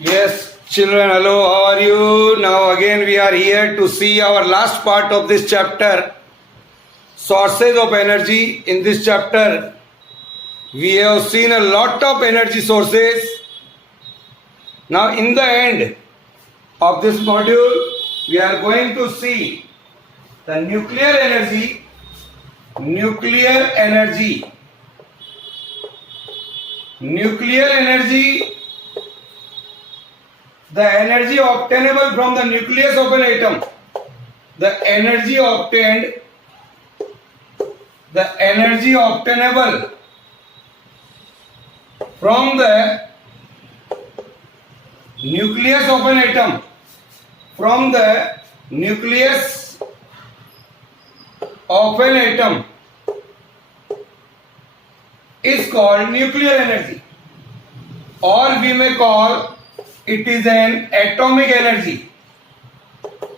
Yes, children, hello, how are you? Now again we are here to see our last part of this chapter, sources of energy. In this chapter, we have seen a lot of energy sources. Now in the end of this module, we are going to see the nuclear energy, nuclear energy the energy obtainable from the nucleus of an atom, the energy obtainable from the nucleus of an atom, from the nucleus of an atom is called nuclear energy, or we may call it is an atomic energy.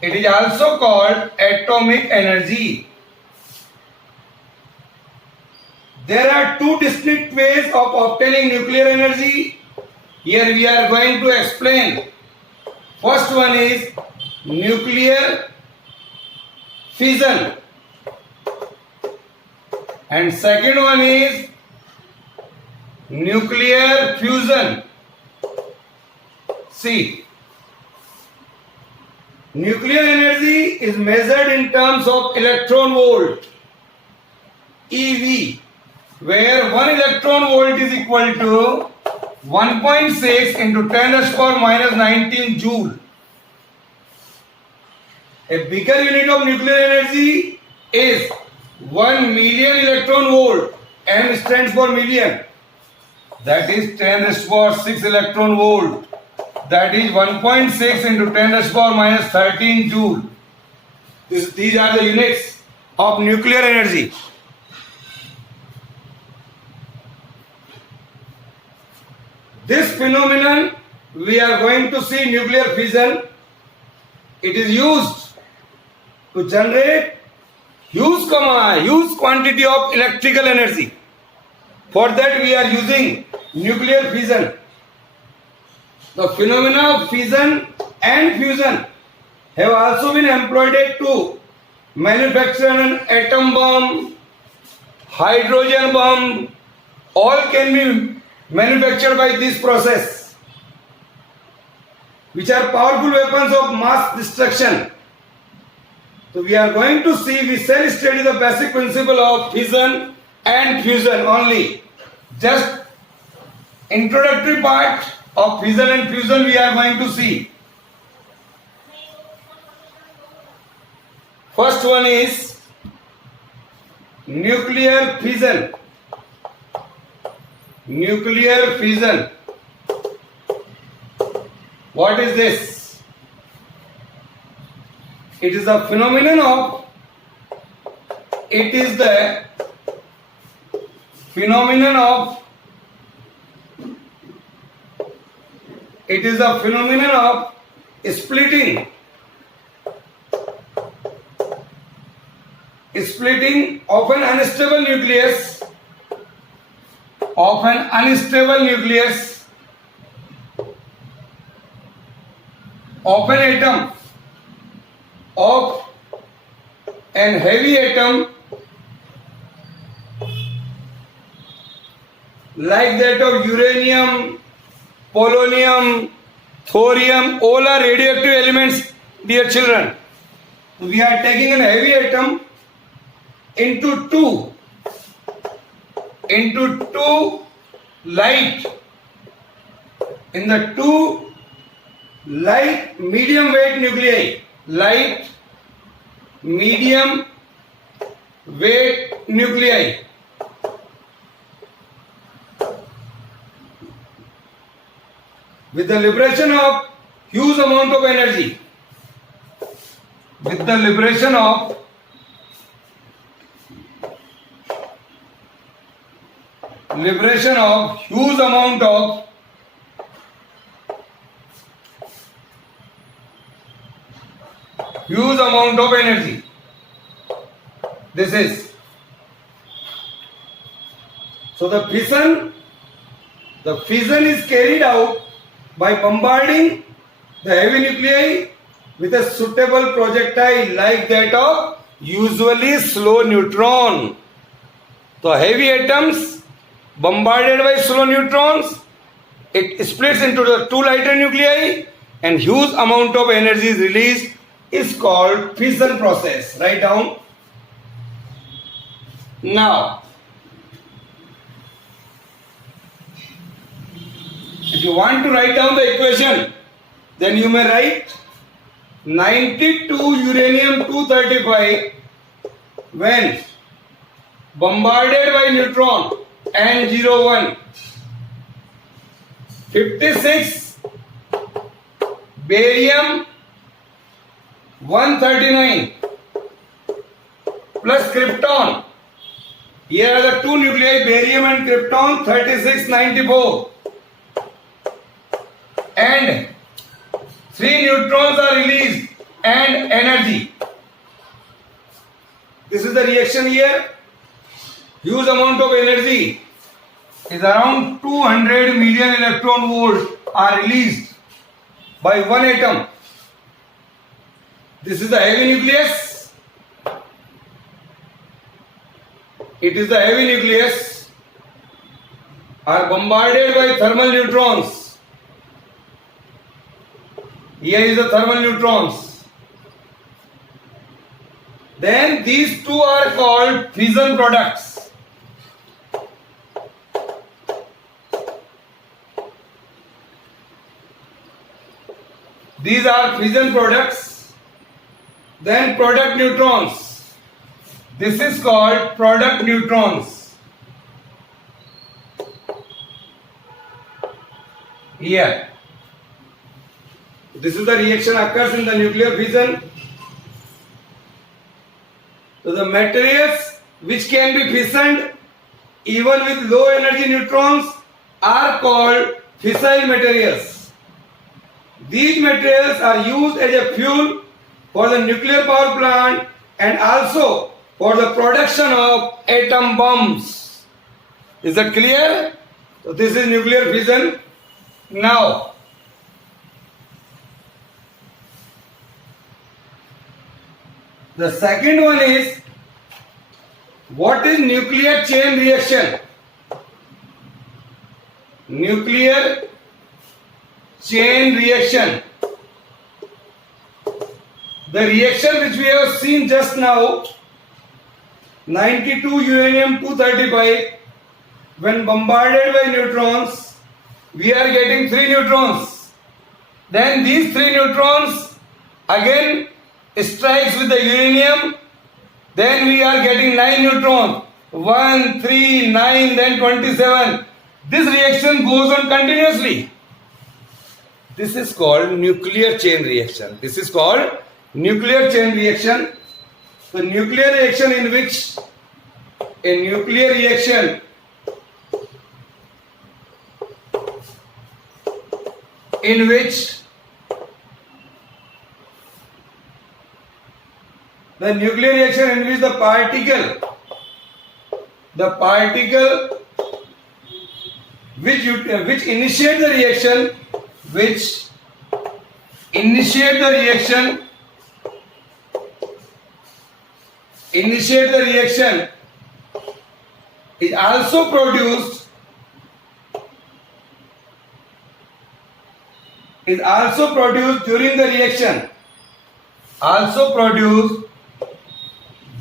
It is also called atomic energy. There are two distinct ways of obtaining nuclear energy. Here we are going to explain. First one is nuclear fission, and second one is nuclear fusion. See, nuclear energy is measured in terms of electron volt, EV, where 1 electron volt is equal to 1.6 into 10 raised to power minus 19 joule. A bigger unit of nuclear energy is 1 million electron volt. M stands for million. That is 10 raised to power 6 electron volt. That is 1.6 into 10 raised to power minus 13 joule. These are the units of nuclear energy. This phenomenon we are going to see nuclear fission. It is used to generate huge quantity of electrical energy. For that we are using nuclear fission. The phenomena of fission and fusion have also been employed to manufacture an atom bomb, hydrogen bomb. All can be manufactured by this process, which are powerful weapons of mass destruction. So we are going to see, we shall study the basic principle of fission and fusion only. Just introductory part of fission and fusion we are going to see. First one is nuclear fission. Nuclear fission. What is this? It is the phenomenon of splitting of an unstable nucleus of an atom of an heavy atom like that of uranium, polonium, thorium. All are radioactive elements, dear children. We are taking an heavy atom into two light, in the two light medium weight nuclei, light medium weight nuclei. With the liberation of huge amount of energy, with the liberation of huge amount of energy. This is, so the fission is carried out by bombarding the heavy nuclei with a suitable projectile like that of usually slow neutron. So heavy atoms bombarded by slow neutrons, it splits into the two lighter nuclei and huge amount of energy is released, is called fission process. Write down. Now, if you want to write down the equation, then you may write 92 uranium-235 when bombarded by neutron N01, 56 barium-139 plus krypton. Here are the two nuclei, barium and krypton, 3694. And 3 neutrons are released and energy. This is the reaction here. Huge amount of energy is around 200 million electron volts are released by one atom. This is the heavy nucleus. It is the heavy nucleus are bombarded by thermal neutrons. Here is the thermal neutrons. Then these two are called fission products. These are fission products. Then product neutrons. This is called product neutrons. Here. This is the reaction occurs in the nuclear fission. So the materials which can be fissioned even with low energy neutrons are called fissile materials. These materials are used as a fuel for the nuclear power plant and also for the production of atom bombs. Is that clear? So this is nuclear fission. Now, the second one is, what is nuclear chain reaction? Nuclear chain reaction. The reaction which we have seen just now, 92 uranium-235, when bombarded by neutrons, we are getting 3 neutrons. Then these 3 neutrons again strikes with the uranium, then we are getting 9 neutrons, 1, 3, 9, then 27. This reaction goes on continuously. This is called nuclear chain reaction. This is called nuclear chain reaction. The nuclear reaction in which a nuclear reaction in which the nuclear reaction in which the particle which initiate the reaction is also produced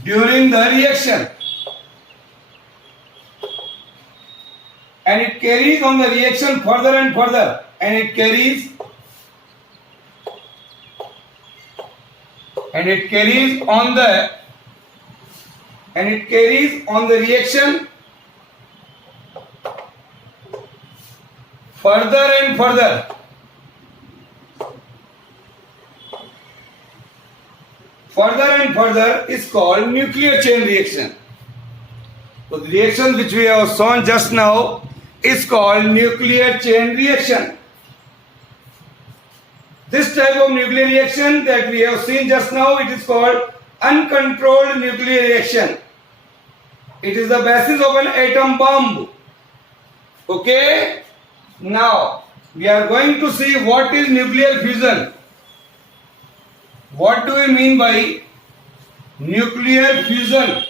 during the reaction. And it carries on the reaction further and further, and it carries on the reaction further and further. Further and further is called nuclear chain reaction. So the reaction which we have shown just now is called nuclear chain reaction. This type of nuclear reaction that we have seen just now, it is called uncontrolled nuclear reaction. It is the basis of an atom bomb. Okay? Now, we are going to see what is nuclear fusion. What do we mean by nuclear fusion?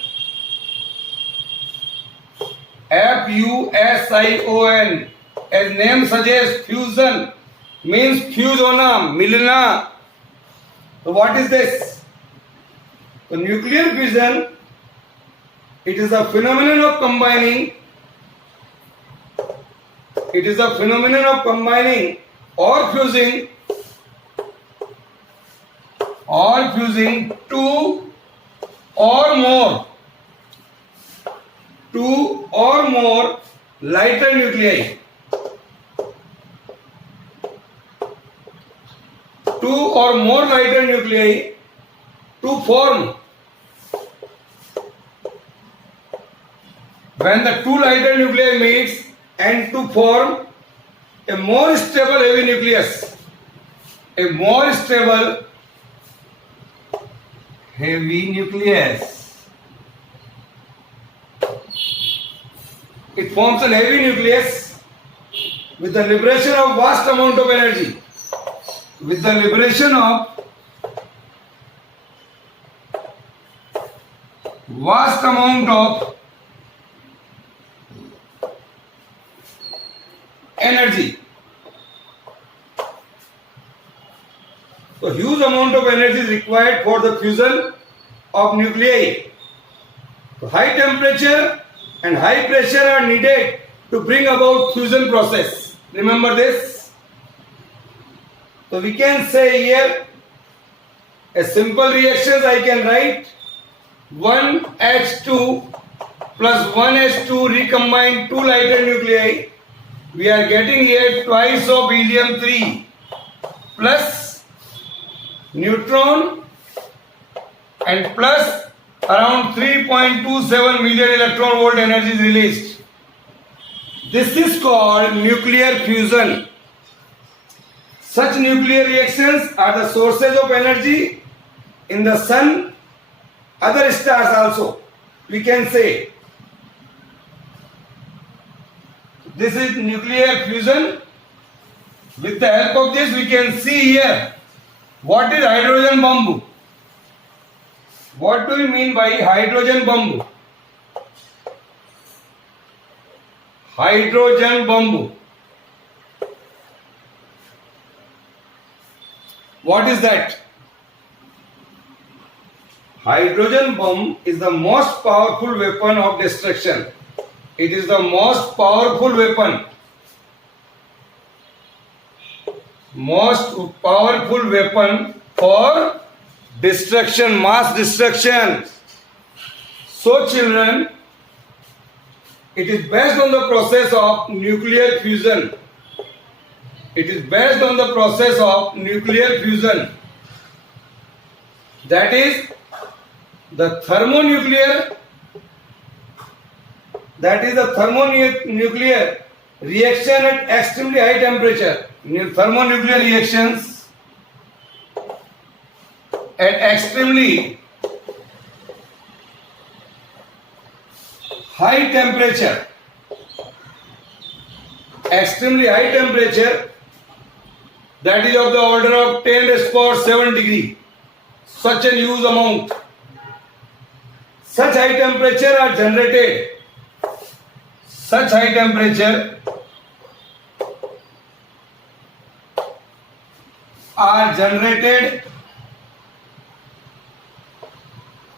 Fusion. As name suggests, fusion means fuse hona, milna. So what is this? So nuclear fusion, it is a phenomenon of combining. It is a phenomenon of combining or fusing two or more lighter nuclei. Two or more lighter nuclei to form. When the two lighter nuclei meets and to form a more stable heavy nucleus. A more stable heavy nucleus. It forms a heavy nucleus with the liberation of vast amount of energy. With the liberation of vast amount of energy. So huge amount of energy is required for the fusion of nuclei. So high temperature and high pressure are needed to bring about fusion process. Remember this. So we can say here a simple reactions I can write 1H2 plus 1H2 recombine two lighter nuclei. We are getting here twice of helium-3 plus neutron and plus around 3.27 million electron volt energy is released. This is called nuclear fusion. Such nuclear reactions are the sources of energy in the sun, other stars also. We can say this is nuclear fusion. With the help of this we can see here what is hydrogen bomb. What do we mean by hydrogen bomb? Hydrogen bomb. What is that? Hydrogen bomb is the most powerful weapon of destruction. It is the most powerful weapon. Most powerful weapon for destruction, mass destruction. So children, it is based on the process of nuclear fusion. It is based on the process of nuclear fusion. That is the thermonuclear. That is the thermonuclear reaction at extremely high temperature. Thermonuclear reactions at extremely high temperature. Extremely high temperature, that is of the order of 10 raised to power 7 degree. Such a huge amount. Such high temperature are generated. Such high temperature are generated.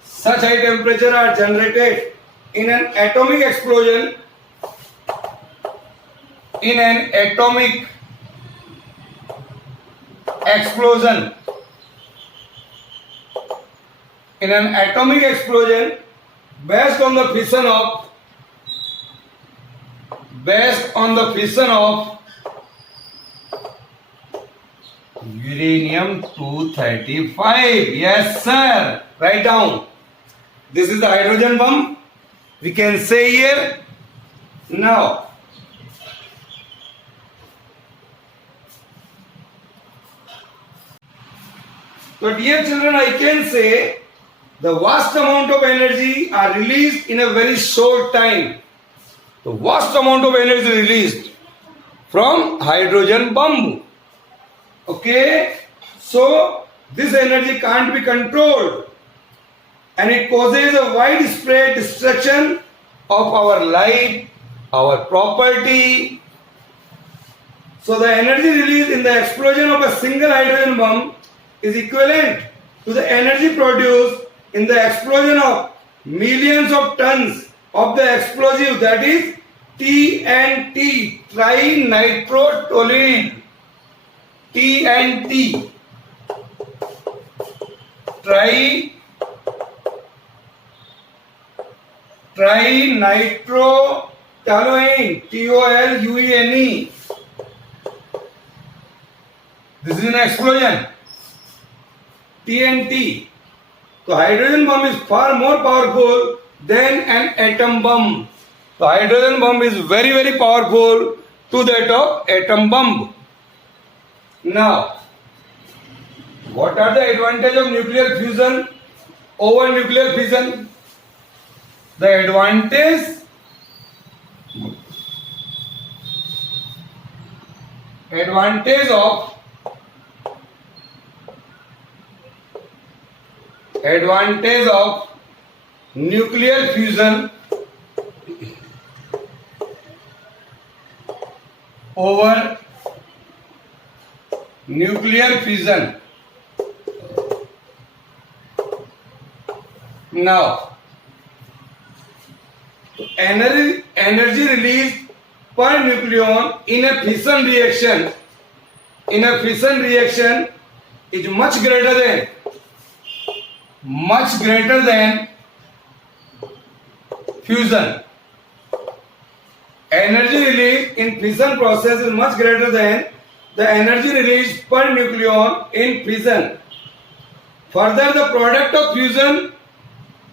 Such high temperature are generated in an atomic explosion. In an atomic explosion. In an atomic explosion based on the fission of uranium-235. Yes sir, write down. This is the hydrogen bomb. We can say here now. So dear children, I can say the vast amount of energy are released in a very short time. The vast amount of energy released. from hydrogen bomb. Okay, so this energy can't be controlled and it causes a widespread destruction of our life, our property. So the energy released in the explosion of a single hydrogen bomb is equivalent to the energy produced in the explosion of millions of tons of the explosive, that is TNT, trinitrotoluene. TNT, trinitrotoluene, TOLUENE. This is an explosion. TNT. So hydrogen bomb is far more powerful than an atom bomb. The hydrogen bomb is very, very powerful to that of atom bomb. Now, what are the advantages of nuclear fusion over nuclear fission? The advantage of nuclear fusion over nuclear fission. Now, energy released per nucleon in a fission reaction is much greater than fusion. Energy released in fission process is much greater than the energy released per nucleon in fission. Further, the product of fusion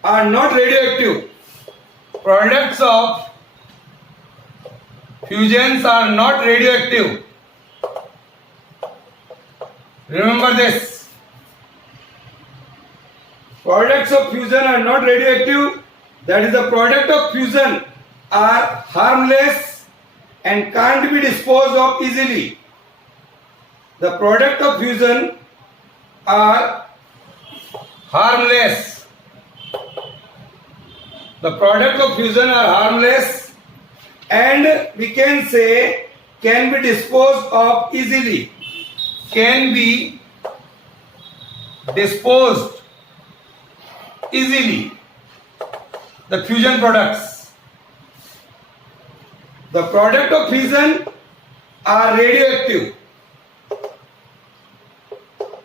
are not radioactive. Products of fusions are not radioactive. Remember this. Products of fusion are not radioactive. That is, the product of fusion are harmless and can't be disposed of easily. The product of fusion are harmless. The product of fusion are harmless and we can say can be disposed of easily. Can be disposed easily. The fusion products. The product of fission are radioactive.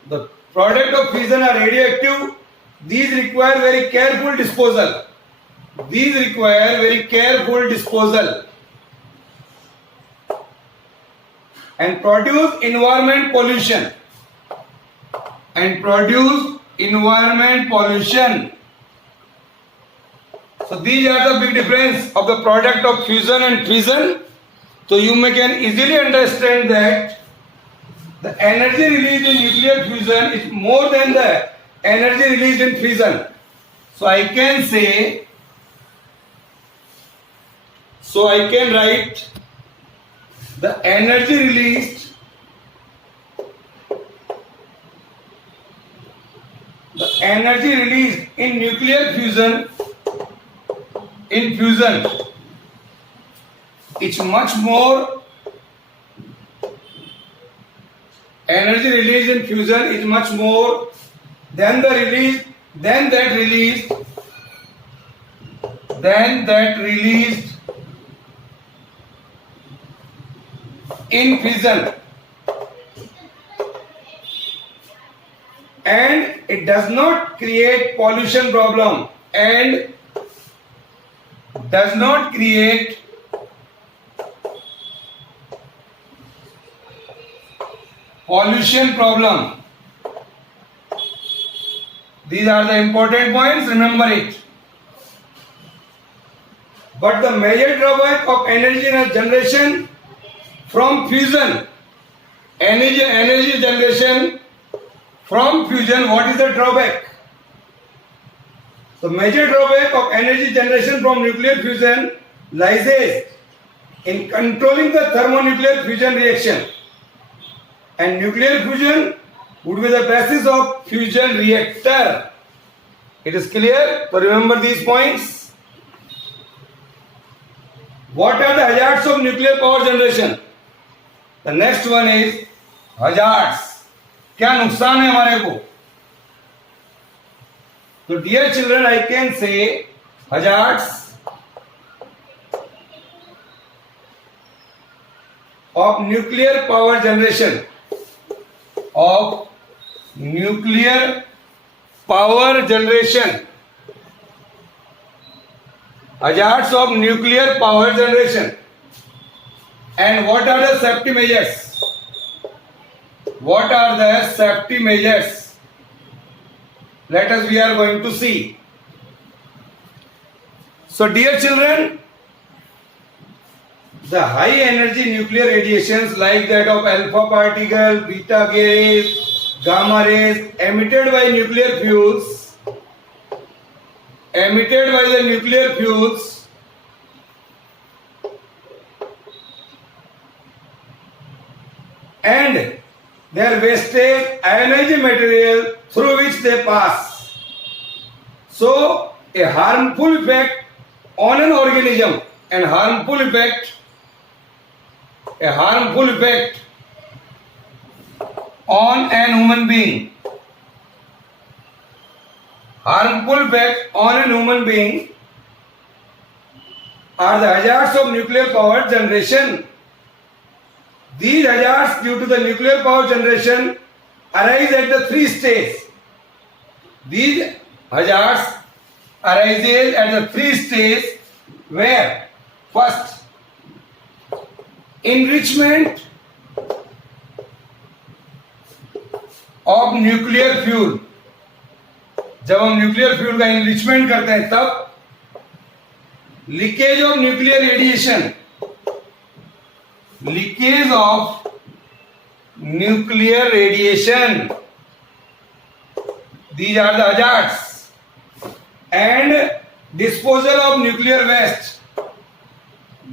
The product of fission are radioactive. These require very careful disposal. And produce environment pollution. So these are the big difference of the product of fusion and fission. So you can easily understand that the energy released in nuclear fusion is more than the energy released in fission. So I can write the energy released in nuclear fusion it's much more. Energy released in fusion is much more than that released in fission, and it does not create pollution problem These are the important points, remember it. But the major drawback of energy generation from fusion, energy generation from fusion, what is the drawback? The major drawback of energy generation from nuclear fusion lies in controlling the thermonuclear fusion reaction. And nuclear fusion would be the basis of fusion reactor. It is clear? So remember these points. What are the hazards of nuclear power generation? The next one is hazards. क्या नुकसान है हमारे को? So dear children, I can say hazards of nuclear power generation. Of nuclear power generation. Hazards of nuclear power generation. And what are the safety measures? What are the safety measures? Let us, we are going to see. So dear children, the high energy nuclear radiations like that of alpha particle, beta rays, gamma rays emitted by the nuclear fuels and their wastage ionizing material through which they pass. So a harmful effect on an organism and harmful effect on an human being. Harmful effect on an human being are the hazards of nuclear power generation. These hazards due to the nuclear power generation arise at the three stages. These hazards arises at the three stages where first enrichment of nuclear fuel. जब हम nuclear fuel का enrichment करते हैं तब leakage of nuclear radiation, leakage of nuclear radiation, these are the hazards, and disposal of nuclear waste,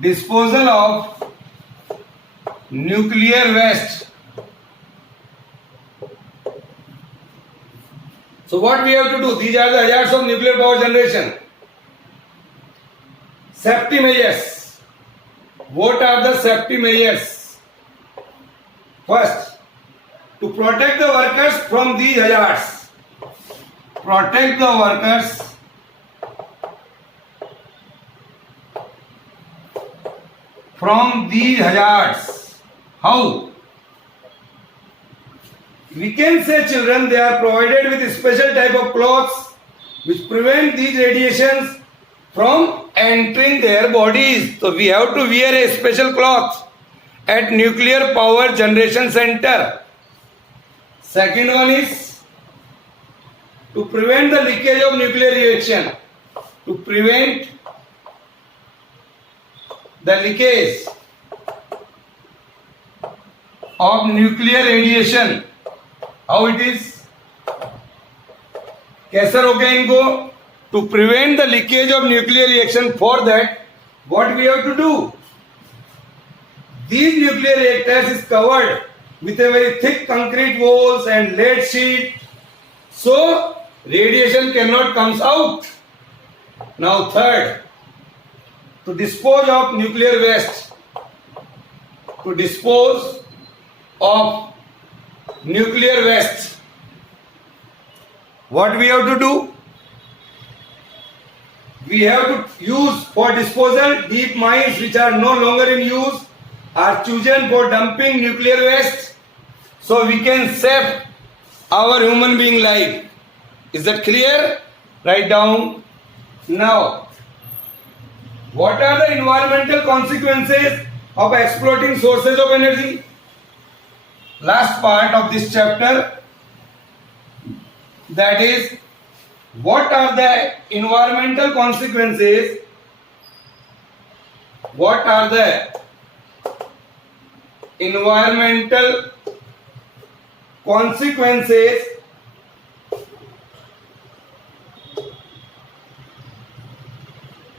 disposal of nuclear waste. So what we have to do? These are the hazards of nuclear power generation. Safety measures. What are the safety measures? First, to protect the workers from these hazards. Protect the workers from these hazards. How? We can say children, they are provided with a special type of clothes which prevent these radiations from entering their bodies. So we have to wear a special cloth at nuclear power generation center. Second one is to prevent the leakage of nuclear reaction. To prevent the leakage of nuclear radiation. How it is? कैसे रोके इनको? To prevent the leakage of nuclear reaction, for that what we have to do? These nuclear reactors is covered with a very thick concrete walls and lead sheet, so radiation cannot comes out. Now third, to dispose of nuclear waste. To dispose of nuclear waste, what we have to do? We have to use for disposal deep mines which are no longer in use are chosen for dumping nuclear waste, so we can save our human being life. Is that clear? Write down. Now, what are the environmental consequences of exploiting sources of energy? Last part of this chapter, that is, what are the environmental consequences? What are the environmental consequences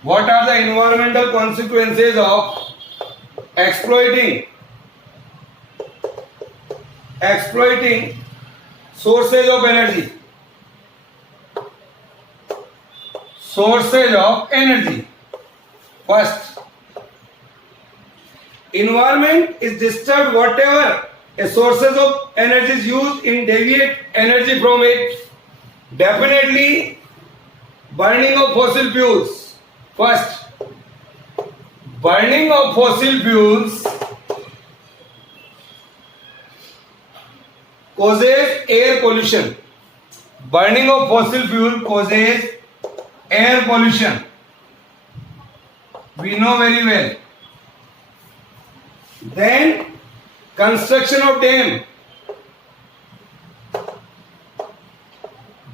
What are the environmental consequences of exploiting sources of energy. First, environment is disturbed whatever a sources of energy is used in deviate energy from it. Definitely burning of fossil fuels. First, burning of fossil fuels causes air pollution. Burning of fossil fuel causes air pollution. We know very well. Then construction of dam.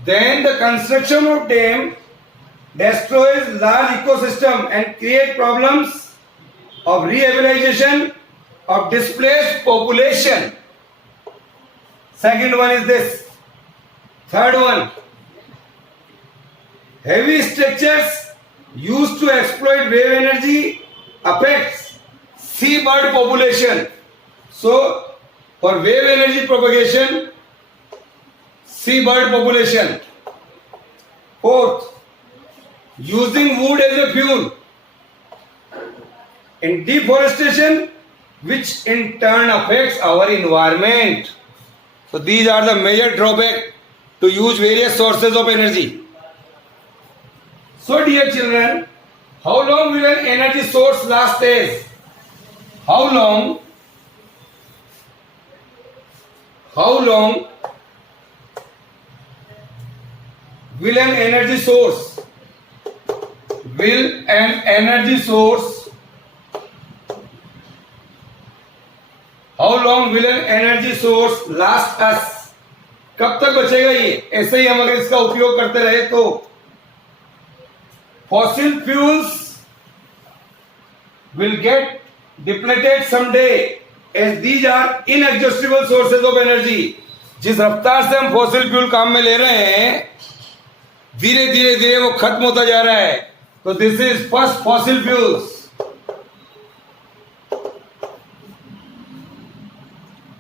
Then the construction of dam destroys large ecosystem and create problems of rehabilitation of displaced population. Second one is this. Third one, heavy structures used to exploit wave energy affects seabird population. So, for wave energy propagation, seabird population. Fourth, using wood as a fuel in deforestation, which in turn affects our environment. So these are the major drawbacks to use various sources of energy. So dear children, how long will an energy source last as? How long will an energy source last us? कब तक बचेगा ये? ऐसे ही हम अगर इसका उपयोग करते रहे तो fossil fuels will get depleted someday, as these are inexhaustible sources of energy. जिस रफ्तार से हम fossil fuel काम में ले रहे हैं, धीरे धीरे वो खत्म होता जा रहा है. तो this is first fossil fuels.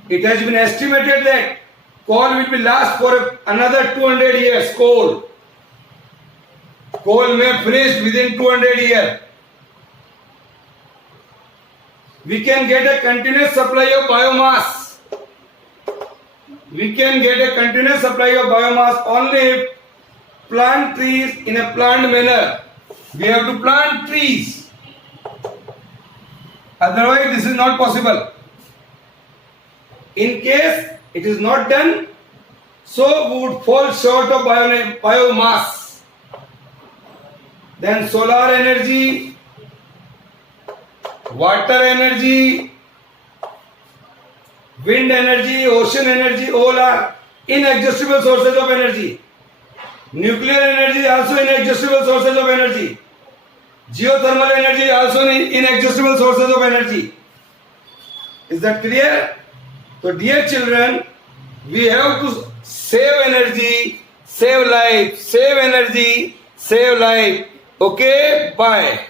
It has been estimated that coal will be last for another 200 years. Coal may finish within 200 years. We can get a continuous supply of biomass. Only if plant trees in a planned manner. We have to plant trees. Otherwise, this is not possible. In case it is not done, so we would fall short of biomass. Then solar energy, water energy, wind energy, ocean energy, all are inexhaustible sources of energy. Nuclear energy is also inexhaustible sources of energy. Geothermal energy is also inexhaustible sources of energy. Is that clear? So dear children, we have to save energy, save life, save energy, save life. Okay, bye.